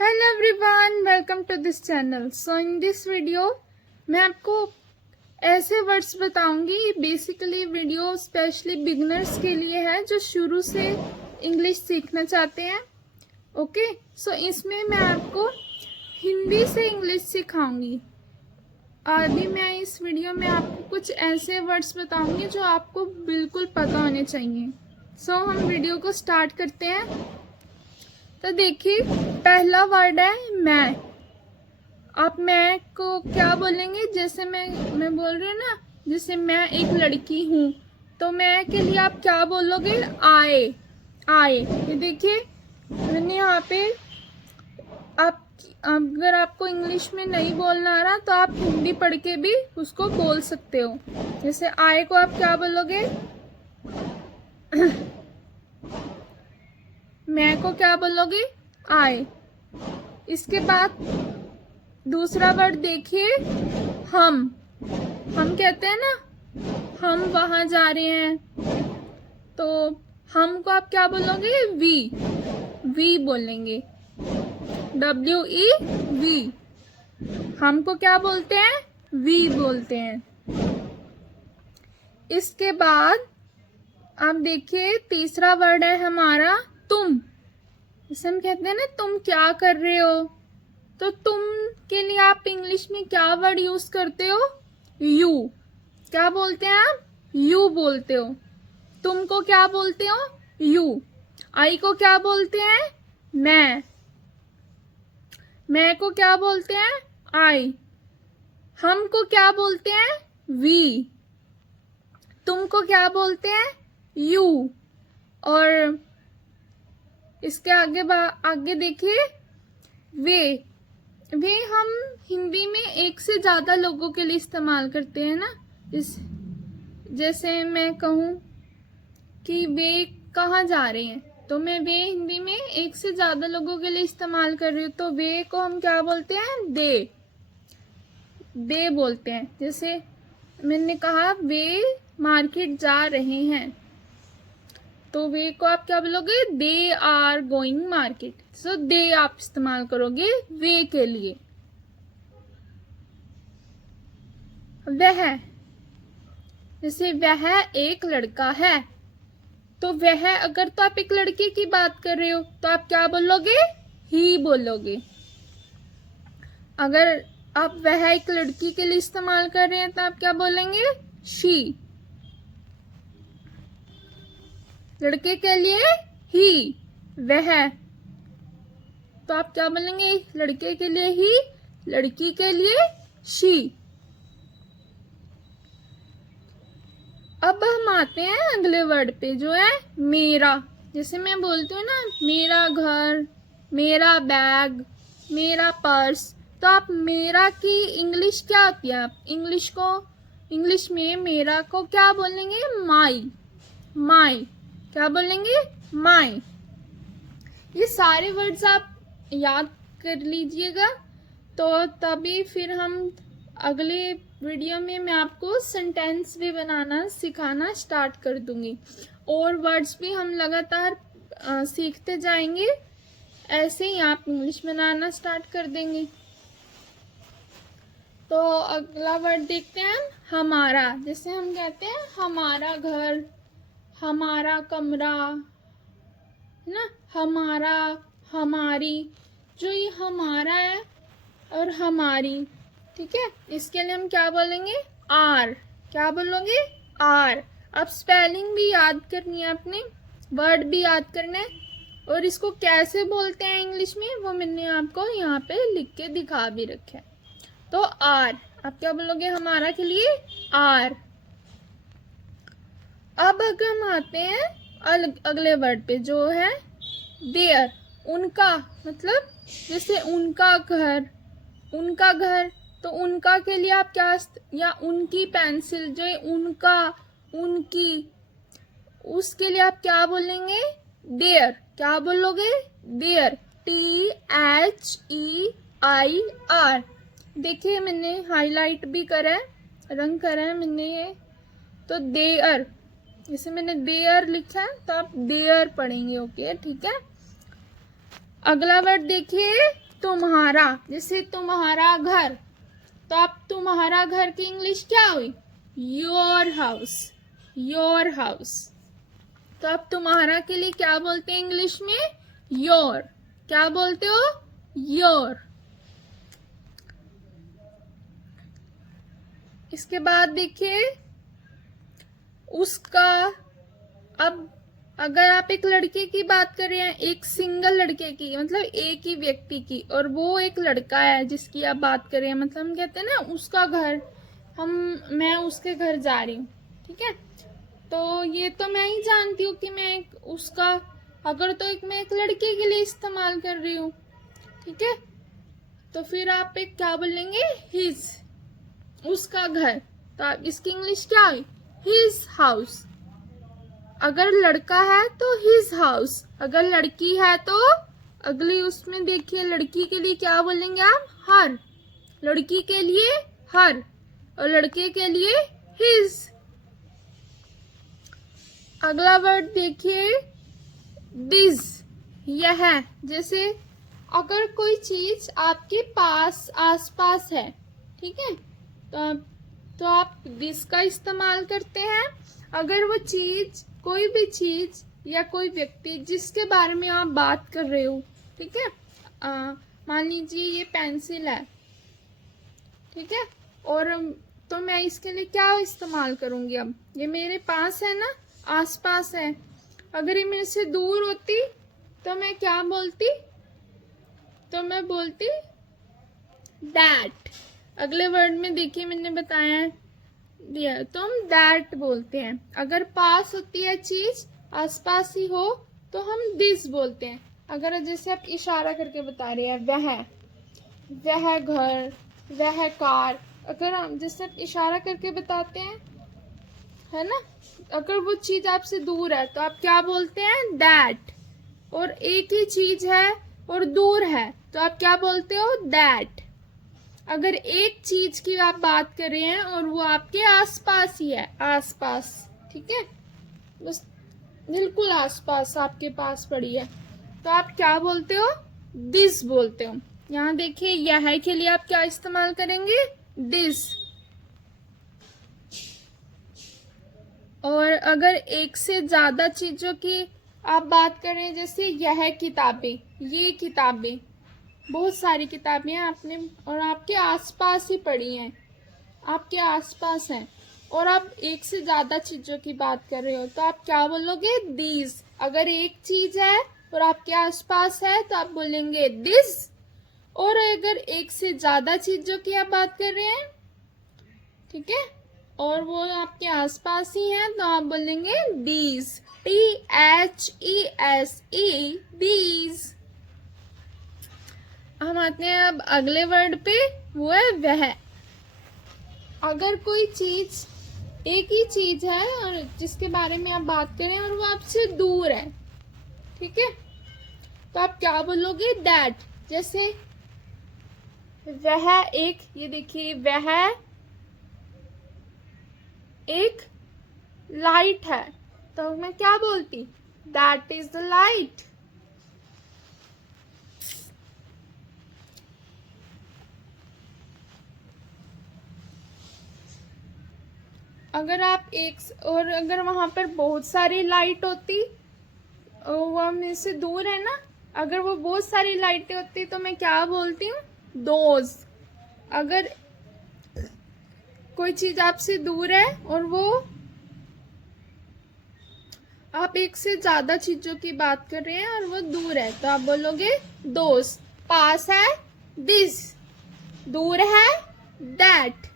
Hello everyone, welcome to this channel. So in this video मैं आपको ऐसे words बताऊंगी। बेसिकली वीडियो स्पेशली बिगनर्स के लिए है जो शुरू से इंग्लिश सीखना चाहते हैं। ओके, सो इसमें मैं आपको हिंदी से इंग्लिश सिखाऊंगी। अभी मैं इस वीडियो में आपको कुछ ऐसे वर्ड्स बताऊंगी जो आपको बिल्कुल पता होने चाहिए। सो हम वीडियो को स्टार्ट करते हैं। तो देखिए, पहला वर्ड है मैं। आप मैं को क्या बोलेंगे? जैसे मैं बोल रही हूँ ना, जैसे मैं एक लड़की हूँ, तो मैं के लिए आप क्या बोलोगे? आए। आए। ये देखिए, मैंने यहाँ पे आप अगर आपको इंग्लिश में नहीं बोलना आ रहा तो आप हिंदी पढ़ के भी उसको बोल सकते हो। जैसे आए को आप क्या बोलोगे? मैं को क्या बोलोगे? आए। इसके बाद दूसरा वर्ड देखिए, हम कहते हैं ना, हम वहां जा रहे हैं, तो हम को आप क्या बोलोगे? वी बोलेंगे। WE we. हमको क्या बोलते हैं? वी बोलते हैं। इसके बाद आप देखिए, तीसरा वर्ड है हमारा तुम। जैसे हम कहते हैं ना, तुम क्या कर रहे हो, तो तुम के लिए आप इंग्लिश में क्या वर्ड यूज करते हो? यू। क्या बोलते हैं आप? यू बोलते हो। तुम को क्या बोलते हो? यू। आई को क्या बोलते हैं? मैं को क्या बोलते हैं? आई। हम को क्या बोलते हैं? वी। तुमको क्या बोलते हैं? यू। और इसके आगे देखिए, वे हम हिंदी में एक से ज्यादा लोगों के लिए इस्तेमाल करते हैं ना। जैसे मैं कहूँ कि वे कहाँ जा रहे हैं, तो मैं वे हिंदी में एक से ज्यादा लोगों के लिए इस्तेमाल कर रही हूँ, तो वे को हम क्या बोलते हैं? दे बोलते हैं। जैसे मैंने कहा वे मार्केट जा रहे हैं, तो वे को आप क्या बोलोगे? They are going market. So they आप इस्तेमाल करोगे वे के लिए। वह, जैसे वह एक लड़का है, तो वह अगर तो आप एक लड़के की बात कर रहे हो तो आप क्या बोलोगे? ही बोलोगे। अगर आप वह एक लड़की के लिए इस्तेमाल कर रहे हैं तो आप क्या बोलेंगे? शी। लड़के के लिए ही, वह, तो आप क्या बोलेंगे? लड़के के लिए ही, लड़की के लिए शी। अब हम आते हैं अगले वर्ड पे, जो है मेरा। जैसे मैं बोलती हूँ ना, मेरा घर, मेरा बैग, मेरा पर्स, तो आप मेरा की इंग्लिश क्या होती है? आप इंग्लिश में मेरा को क्या बोलेंगे? माई। क्या बोलेंगे? माई। ये सारे वर्ड्स आप याद कर लीजिएगा, तो तभी फिर हम अगले वीडियो में मैं आपको सेंटेंस भी बनाना सिखाना स्टार्ट कर दूंगी, और वर्ड्स भी हम लगातार सीखते जाएंगे। ऐसे ही आप इंग्लिश बनाना स्टार्ट कर देंगे। तो अगला वर्ड देखते हैं हम, हमारा। जैसे हम कहते हैं हमारा घर, हमारा कमरा, है ना, हमारा, हमारी। जो ये हमारा है और हमारी, ठीक है, इसके लिए हम क्या बोलेंगे? आर। क्या बोलोगे? आर। अब स्पेलिंग भी याद करनी है अपने, वर्ड भी याद करना है, और इसको कैसे बोलते हैं इंग्लिश में वो मैंने आपको यहाँ पे लिख के दिखा भी रखा है। तो आर, आप क्या बोलोगे हमारा के लिए? आर। अब अगर हम आते हैं अगले वर्ड पे, जो है देयर। उनका, मतलब जैसे उनका घर, तो उनका के लिए आप क्या, या उनकी पेंसिल, जो है उनका, उनकी, उसके लिए आप क्या बोलेंगे? देयर। क्या बोलोगे? देयर। THEIR। देखिए, मैंने हाईलाइट भी करा है, रंग करा है मैंने ये, तो देयर। जैसे मैंने देयर लिखा है तो आप देयर पढ़ेंगे। ओके, ठीक है। अगला वर्ड देखिए, तुम्हारा, जैसे तुम्हारा घर, तो अब तुम्हारा घर की इंग्लिश क्या हुई? Your house, your house. तो अब तुम्हारा के लिए क्या बोलते हैं इंग्लिश में? योर। क्या बोलते हो? योर। इसके बाद देखिए उसका। अब अगर आप एक लड़के की बात कर रहे हैं, एक सिंगल लड़के की, मतलब एक ही व्यक्ति की, और वो एक लड़का है जिसकी आप बात कर रहे हैं, मतलब हम कहते हैं ना उसका घर, मैं उसके घर जा रही हूँ, ठीक है। तो ये तो मैं ही जानती हूँ कि मैं उसका, अगर तो मैं एक लड़के के लिए इस्तेमाल कर रही हूँ, ठीक है। तो फिर आप एक क्या बोलेंगे? हिज, उसका घर। तो आप इसकी इंग्लिश क्या हुई? His house. अगर लड़का है तो हिज हाउस, अगर लड़की है तो अगली उसमें देखिए लड़की के लिए क्या बोलेंगे आप? हर। लड़की के लिए हर और लड़के के लिए हिज। अगला वर्ड देखिए दिस, यह। जैसे अगर कोई चीज आपके पास आसपास है, ठीक है, तो आप दिस का इस्तेमाल करते हैं। अगर वो चीज, कोई भी चीज या कोई व्यक्ति जिसके बारे में आप बात कर रहे हो, ठीक है, मान लीजिए ये पेंसिल है, ठीक है, और तो मैं इसके लिए क्या इस्तेमाल करूंगी? अब ये मेरे पास है ना, आसपास है। अगर ये मेरे से दूर होती तो मैं क्या बोलती? तो मैं बोलती दैट। अगले वर्ड में देखिए मैंने बताया है दिया, तो हम दैट बोलते हैं। अगर पास होती है चीज, आसपास ही हो, तो हम दिस बोलते हैं। अगर जैसे आप इशारा करके बता रहे हैं, वह घर, वह कार, अगर हम जैसे आप इशारा करके बताते हैं, है ना, अगर वो चीज आपसे दूर है तो आप क्या बोलते हैं? दैट। और एक ही चीज है और दूर है तो आप क्या बोलते हो? दैट। अगर एक चीज की आप बात कर रहे हैं और वो आपके आसपास ही है, आसपास, ठीक है, बस बिल्कुल आसपास आपके पास पड़ी है, तो आप क्या बोलते हो? दिस बोलते हो। यहाँ देखिए यह के लिए आप क्या इस्तेमाल करेंगे? दिस। और अगर एक से ज्यादा चीजों की आप बात करें, जैसे यह किताबें, ये किताबें, बहुत सारी किताबें आपने और आपके आसपास ही पड़ी हैं, आपके आसपास हैं, और आप एक से ज्यादा चीजों की बात कर रहे हो, तो आप क्या बोलोगे? दीज। अगर एक चीज है और आपके आसपास है तो आप बोलेंगे दिस। और अगर एक से ज्यादा चीजों की आप बात कर रहे हैं, ठीक है, और वो आपके आसपास ही है, तो आप बोलेंगे दीज। THESE, these. हम आते हैं अब अगले वर्ड पे, वो है वह। अगर कोई चीज, एक ही चीज है और जिसके बारे में आप बात करें और वो आपसे दूर है, ठीक है, तो आप क्या बोलोगे? दैट। जैसे वह एक, ये देखिए वह एक लाइट है, तो मैं क्या बोलती? That is the light. अगर आप एक, और अगर वहां पर बहुत सारी लाइट होती, वो हमसे से दूर है ना, अगर वो बहुत सारी लाइटें होती तो मैं क्या बोलती हूँ? दोज। अगर कोई चीज आपसे दूर है और वो आप एक से ज्यादा चीजों की बात कर रहे हैं और वो दूर है, तो आप बोलोगे दोस। पास है दिस, दूर है दैट।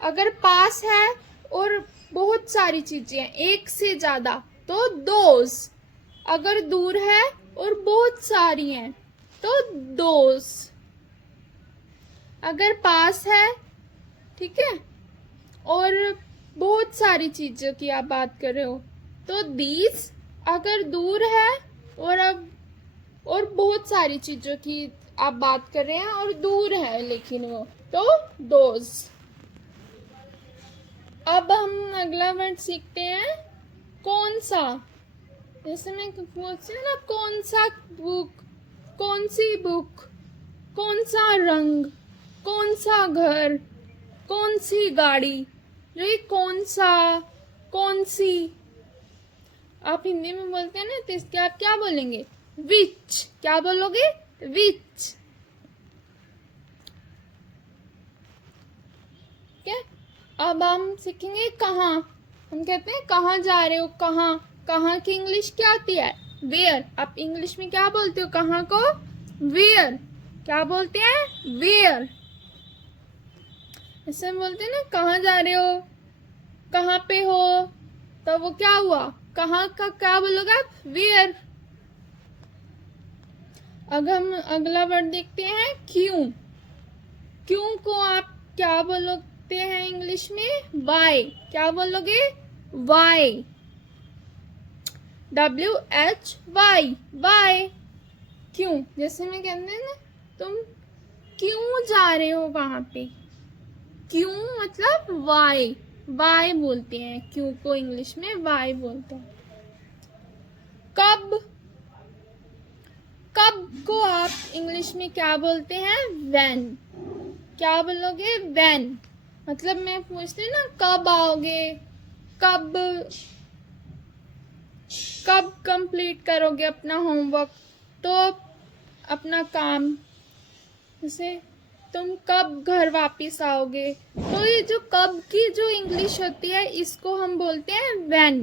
अगर पास है और बहुत सारी चीजें हैं, एक से ज्यादा, तो दोस। अगर दूर है और बहुत सारी हैं तो दोस। अगर पास है, ठीक है, और बहुत सारी चीजों की आप बात कर रहे हो तो दीज। अगर दूर है और अब और बहुत सारी चीजों की आप बात कर रहे हैं और दूर है लेकिन वो, तो दोज। अब हम अगला वर्ड सीखते हैं कौन सा। जैसे मैं पूछती हूँ ना, कौन सा बुक, कौन सी बुक, कौन सा रंग, कौन सा घर, कौन सी गाड़ी। जो ये कौन सा, कौन सी आप हिंदी में बोलते हैं ना, तो इसके आप क्या बोलेंगे? विच। क्या बोलोगे? विच। क्या? अब हम सीखेंगे कहाँ। हम कहते हैं कहाँ जा रहे हो, कहाँ। कहाँ की इंग्लिश क्या आती है? वेयर। आप इंग्लिश में क्या बोलते हो कहाँ को? वेयर। क्या बोलते हैं? वेयर। ऐसे हम बोलते हैं ना, कहाँ जा रहे हो, कहाँ पे हो, तो वो क्या हुआ? कहाँ का क्या बोलोगे आप? वेयर। अब हम अगला वर्ड देखते हैं, क्यों। क्यों को आप क्या बोलते हैं इंग्लिश में? वाई। क्या बोलोगे? वाई। WHY, why. क्यों। जैसे मैं कहते हैं ना, तुम क्यों जा रहे हो वहां पे। क्यों मतलब वाई। वाई बोलते हैं क्यों को इंग्लिश में, वाई बोलते हैं। कब। कब को आप इंग्लिश में क्या बोलते हैं? व्हेन। क्या बोलोगे? व्हेन। मतलब मैं पूछती ना, कब आओगे, कब कब कंप्लीट करोगे अपना होमवर्क, तो अपना काम। जैसे तुम कब घर वापस आओगे, तो ये जो कब की जो इंग्लिश होती है, इसको हम बोलते हैं व्हेन।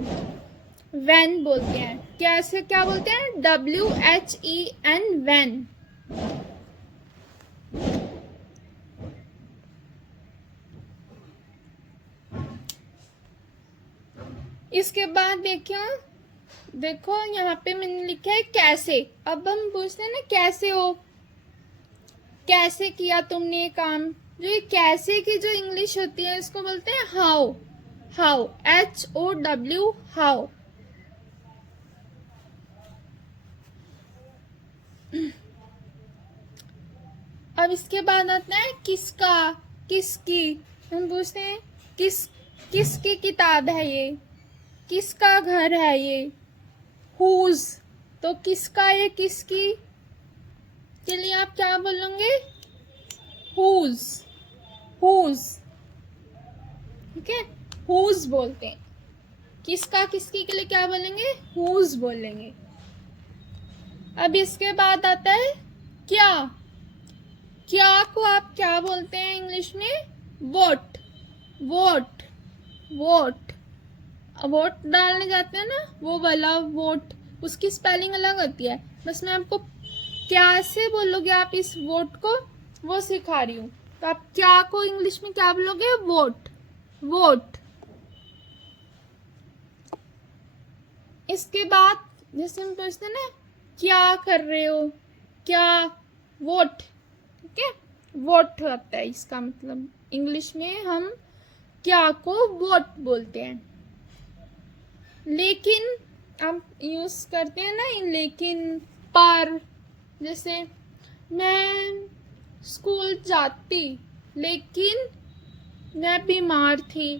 व्हेन बोलते हैं। कैसे क्या बोलते हैं? WHEN, when. इसके बाद देखो यहाँ पे मैंने लिखा है कैसे। अब हम पूछते हैं ना, कैसे हो, कैसे किया तुमने ये काम। जो ये कैसे की जो इंग्लिश होती है, इसको बोलते हैं हाउ। How, HOW, how. अब इसके बाद आता है किसका, किसकी। हम पूछते हैं किसकी किताब है ये, किसका घर है ये। हुज, तो किसका, ये किसकी के लिए आप क्या बोलोगे? हुज। हुज। ठीक है, हुज बोलते हैं। किसका किसकी के लिए क्या बोलेंगे? हुज बोलेंगे। अब इसके बाद आता है क्या। क्या को आप क्या बोलते हैं इंग्लिश में? वोट। वोट। वोट। वोट डालने जाते हैं ना, वो वाला वोट, उसकी स्पेलिंग अलग होती है। बस मैं आपको क्या से बोलोगे आप इस वोट को, वो सिखा रही हूँ। तो आप क्या को इंग्लिश में क्या बोलोगे? वोट। वोट। इसके बाद जैसे हम पूछते हैं ना, क्या कर रहे हो, क्या। वोट। ठीक है, वोट होता है इसका मतलब। इंग्लिश में हम क्या को वोट बोलते हैं। लेकिन आप यूज करते हैं ना लेकिन, पर। जैसे मैं स्कूल जाती, लेकिन मैं बीमार थी।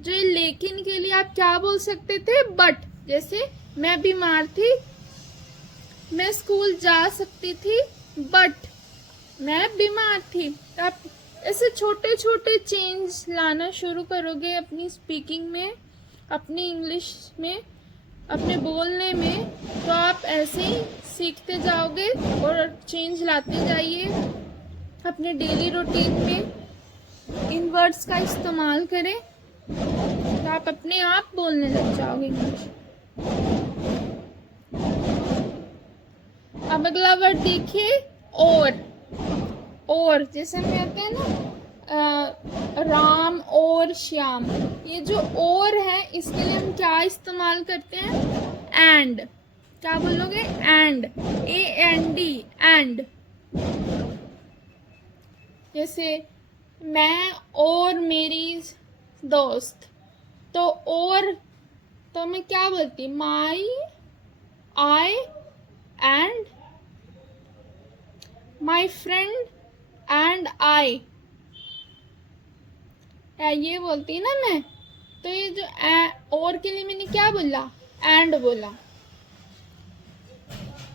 जो ये लेकिन के लिए आप क्या बोल सकते थे? बट। जैसे मैं बीमार थी, मैं स्कूल जा सकती थी, बट मैं बीमार थी। तो आप ऐसे छोटे छोटे चेंज लाना शुरू करोगे अपनी स्पीकिंग में, अपनी इंग्लिश में, अपने बोलने में, तो आप ऐसे ही सीखते जाओगे और चेंज लाते जाइए अपने डेली रूटीन में। इन वर्ड्स का इस्तेमाल करें तो आप अपने आप बोलने लग जाओगे इंग्लिश। अब अगला वर्ड देखिए, और जैसे हम कहते हैं ना, राम और श्याम। ये जो और है, इसके लिए हम क्या इस्तेमाल करते हैं? एंड। क्या बोलोगे? एंड। AND, and. जैसे मैं और मेरी दोस्त, तो और तो मैं क्या बोलती? My, I, and my friend and I, ये बोलती ना मैं। तो ये जो और के लिए मैंने क्या बोला? एंड बोला।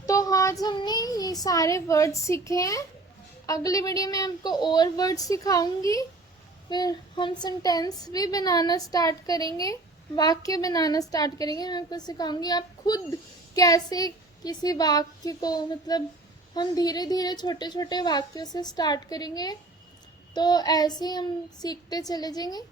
तो आज हमने ये सारे वर्ड सीखे हैं। अगली वीडियो में आपको और वर्ड सिखाऊंगी, फिर हम सेंटेंस भी बनाना स्टार्ट करेंगे, वाक्य बनाना स्टार्ट करेंगे। मैं आपको सिखाऊंगी आप खुद कैसे किसी वाक्य को, मतलब हम धीरे धीरे छोटे छोटे वाक्यों से स्टार्ट करेंगे, तो ऐसे ही हम सीखते चले जाएंगे।